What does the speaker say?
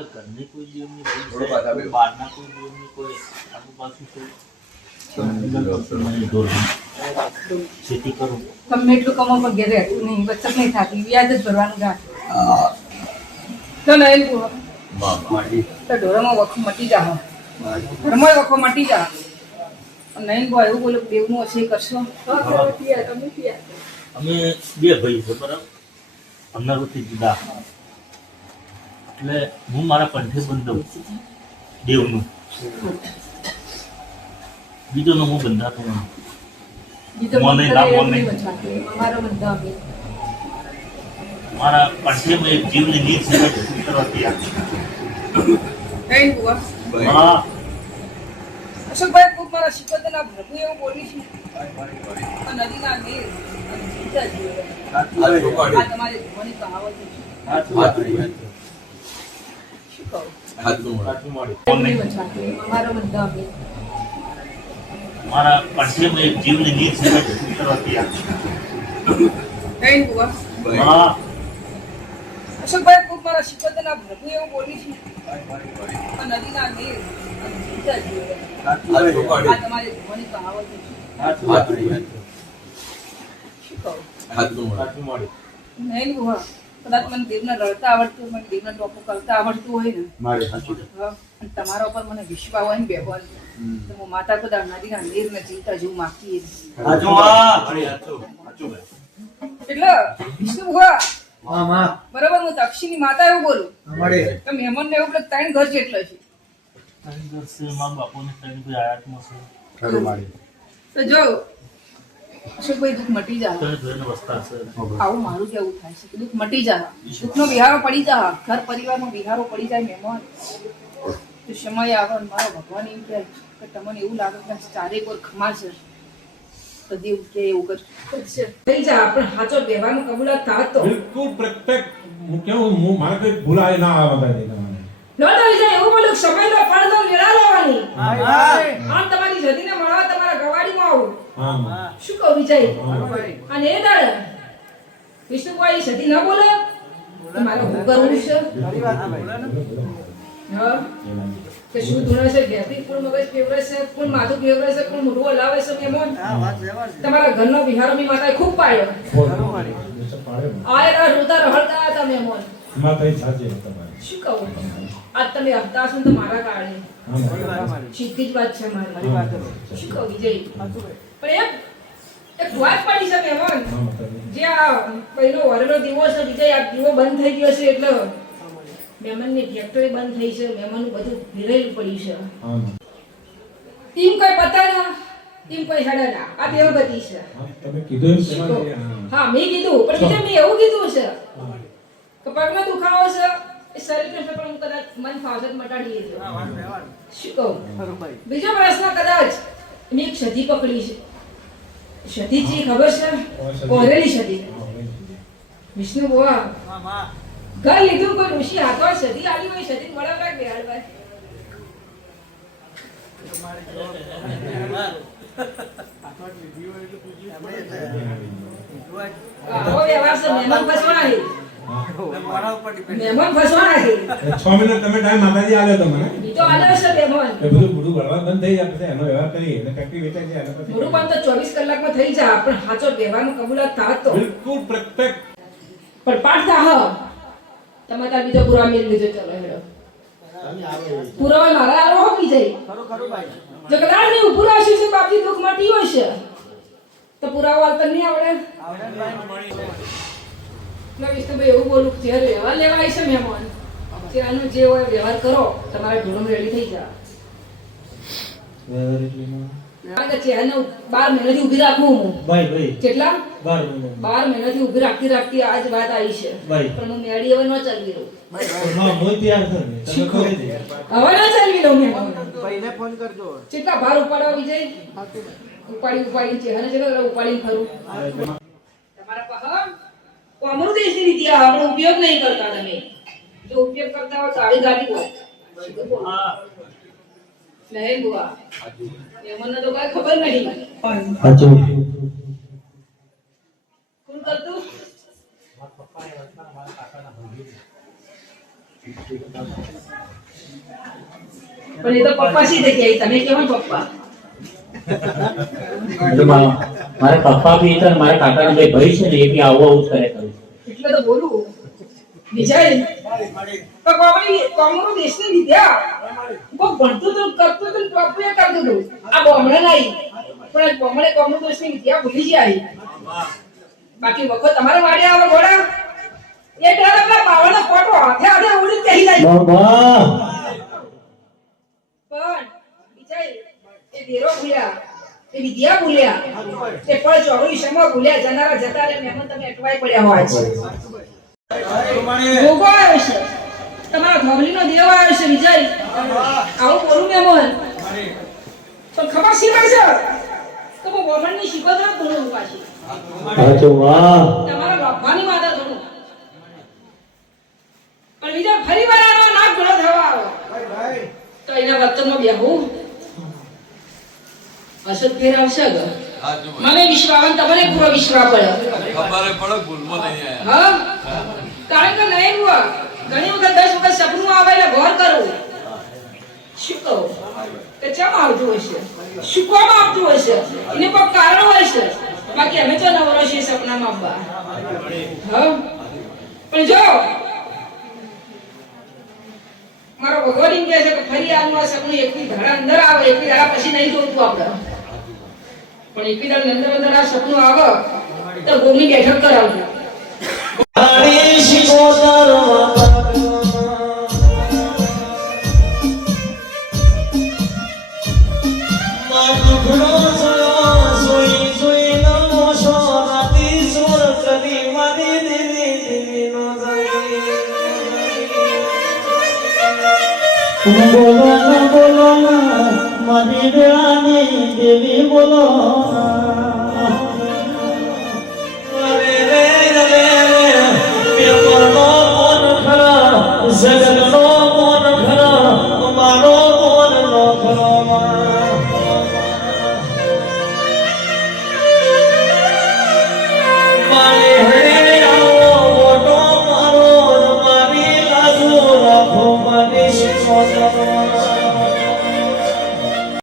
ઘરની કોઈ નિયમ નહીં, બહારના કોઈ નિયમ નહીં, કોઈ આજુબાજુ કોઈ ખેતી કરું ગમે એટલું કમાવા પણ ઘેર રહેતું નહીં, બચત નહીં થતી, વ્યાજ જ ભરવાનું ગાંઠ તો નહીં તો ઢોરામાં વખો મટી જા, ઘરમાં વખો મટી જા નહીં બો એવું બોલો દેવનું હશે એ કરશો. અમે બે ભાઈ છે બરાબર, અમનારોથી જુદા, એટલે હું મારા કંઠે બંધાવું દેવનું, બીજોનો હું બંધાતો નહીં. બીજો મને લાભ મારો નહીં. બંધા આપે મારા કંઠે એક જીવની નીત છે કરવાથી નહીં બુઆ. હા અશોકભાઈ ખૂબ મારા શિકોતરના પ્રભુ એવું બોલી છે આ નદીના નીર અને જીવતા જીવ. આ તમારી ભગવાનની કહાવત છે. શું કહું? નહીં વચાતે, મારો બંધા આપે મારા કંઠે એક જીવની નીત છે કરવાથી નહીં બુઆ. હા અશોકભાઈ ખૂબ મારા શિકોતરના પ્રભુ એવું બોલી છે આ નદીના નીર અને જીવતા જીવ. આ તમારી ભગવાનની કહાવત છે. શું કહું? નહીં બુઆ. કદાચ મને દેવના રડતા આવડતું હોય, મને દેવના ટોપો કરતા આવડતું હોય ને, હા, અને તમારા ઉપર મને વિશ્વાસ હોય ને બેહવાન, તો હું માતા કદા નદીના નીર ને જીવતા જેવું માગતી એટલે વિષ્ણુ ભુવા બરાબર. હું દક્ષિણી માતા એવું બોલું તો મહેમાન ને એવું પેલા 3 ઘર જેટલો છે. મારા બાપુને ત્રણ કોઈ આયાતમાં છે, તો જો અશોકભાઈ દુઃખ મટી જાય, ત્રણ ઘરનો વસ્તાર છે. આવું મારું કેવું થાય છે કે દુઃખ મટી જાય, દુઃખનો વિહારો પડી જાય, ઘર પરિવારનો વિહારો પડી જાય મહેમાન, તો સમય આવે ને મારો ભગવાન એમ કહે કે તમને એવું લાગે કે ચારે કોર ખમા છે, તો દેવ કે એવું કરશે થઈ જાય. આપણે સાચો વ્યવહારનો કબૂલાત થાય તો બિલકુલ પ્રત્યેક હું મારે કઈ ભૂલાય ના આવે નો તો વિજય એવું બોલું સમયનો ફળનો લેડા લેવાની આમ તમારી જદીને મળવા તમારા ગવાડીમાં આવું. શું કહું વિજય? અને એ દાડ વિષ્ણુભાઈ સદી ન બોલે તો મારો હું કરવું છે? હા કે શું ધૂણે છે, ઘેરથી કોણ મગજ ફેવરે છે, કોણ માથું ફેવરે છે, કોણ મોઢું હલાવે છે, મહેમાન તમારા ઘરનો વિહારો બી માતાએ ખૂબ પાડ્યો. આયરા રોતા રહળતા હતા મહેમાન. શું કહું? આજ તમે હસતા છો તો મારા કારણે સીધી જ વાત છે મારી. શું કહું વિજય? પણ એક વાત પડી છે મહેમાન, જે આ પહેલો વરનો દીવો છે વિજય, આ દીવો બંધ થઈ ગયો છે એટલે મહેમાનની ફેક્ટરી બંધ થઈ છે, મહેમાનનું બધું ભીરેલું પડ્યું છે. ટીમ કોઈ પતાના ટીમ કોઈ હેડના, આ બે ગતિ છે. હા મેં કીધું, પણ વિજય મેં એવું કીધું છે કે પગનો દુખાવો છે એ શરીરને પણ હું કદાચ મન ફાવત મટાડી લેજો. શું કહું? બીજો પ્રશ્ન કદાચ મેં એક સધી પકડી છે. સધી જી ખબર છે? કોરેલી સધી. વિષ્ણુ બોવા ઘર લીધું કોઈ ઋષિ હાથો સધી આલી હોય, સધી મળવા લાગ બેહાડવા. આવો વ્યવહાર છે, મહેમાન ફસવાના છે. મહેમાન ફસવાના છે. 6 મિનિટ તમે ટાઈમ માતાજી આલ્યો તો મને. ઈ તો આલ્યો છે મહેમાન. એ બધું બુડું ભરવા બંધ થઈ જાય પછી એનો વ્યવહાર કરીએ એટલે ફેક્ટરી વેચાઈ જાય એટલે પછી ગુરુ પણ તો 24 કલાકમાં થઈ જાય, પણ સાચો વ્યવહારનો કબૂલાત થાય તો બિલકુલ પ્રત્યેક પણ પાઠ થા તમે તાર બીજો પુરાવા મેલ લીધો. ચલો હેડો પુરાવા મારા આરો હો વિજય. જો કદાચ ની પુરાવા છે બાપજી દુઃખ મટી હોય છે તો પુરાવા તો નહીં આવડે. મેં વિષ્ણુભાઈ એવું બોલું કે જે વ્યવહાર લેવાય છે મહેમાન, જે આનો જે હોય વ્યવહાર કરો, તમારા ઢોળમ રેડી થઈ જાય. ચહેરાને 12 મહિનાથી ઊભી રાખું હું. કેટલા 12 મહિનાથી ઊભી રાખતી રાખતી આજ વાત આવી છે, પણ હું મેળી હવે ન ચાલવી રહું. હવે ન ચાલવી રહું મેં. કેટલા ભાર ઉપાડવા વિજય? ઉપાડી ચહેરાને ચેલો ઉપાડીને ફરું. તમારા પહમ અમૃત દેશની નીતિ આપણે ઉપયોગ નહીં કરતા. તમે જો ઉપયોગ કરતા હોય તો આડી ગાડી હોય નહીં બુઆ. મને તો કઈ ખબર નહીં. કોણ કરતું? પણ એ તો પપ્પા સીધે કહે તમે કેવો ને પપ્પા મારા પપ્પા બી હતા મારા કાકાના બે ભાઈ છે ને એ બી આવું આવું જ કરે કરું એટલે તો બોલું વિજય તો કોમનો દેશની વિદ્યા કોઈ ભણતું હતું કરતું હતું ટોપે કરતું હતું આ બોમણે નહીં પણ બોમણે કોમનો દેશની વિદ્યા ભૂલી જાય બાકી વખત તમારે વાડે આવે ઘોડા એ ડાળના પાવાનો ફોટો હાથે હાથે ઉડી કહી જાય બાબા પણ વિજય એ દેરો ભૂલ્યા એ વિદ્યા ભૂલ્યા એ પણ ચોગડી સમા ભૂલ્યા જનારા જતા રે મહેમાન તમે અટવાઈ પડ્યા હોય છે ભોગો આવ્યો છે તમારા ભવલીનો દેવ આવ્યો છે વિજય આવું બોલું મહેમાન પણ ખબર શી પડશે તો હું ગોમણની શિકોતરા બોલું પાછી અરે વાહ તમારા બાપાની માતા ધણું પણ વિજય ફરી વાર આનો નાક ઘોડો થવા આવો તો એના વર્તનમાં બેહું અસત ફેર આવશે મને વિશ્વાસ તમને પૂરો વિશ્વાસ પડે ખબર પડે ભૂલમાં નહીં આયા હા કારણ કે નહીં હુआ ઘણી વખત 10 વખત સપનું આવે એટલે ઘર કરું શું કહું કે કેમ આવતું હશે શું કોમ આવતું હશે એને કોઈ કારણ હોય છે બાકી અમે તો નવરો છે સપનામાં અબ્બા હા પણ જો મારો ભગવાન એમ કહે છે કે ફરી આનું આ સપનું એકવી ધારા અંદર આવે એકવી ધારા પછી નહીં જોતું આપણે પણ એકવી ધારા અંદર અંદર આ સપનું આવે તો ગોમની બેઠક કરાવજો બોલો ના મારી બેવાની દેવી બોલો ના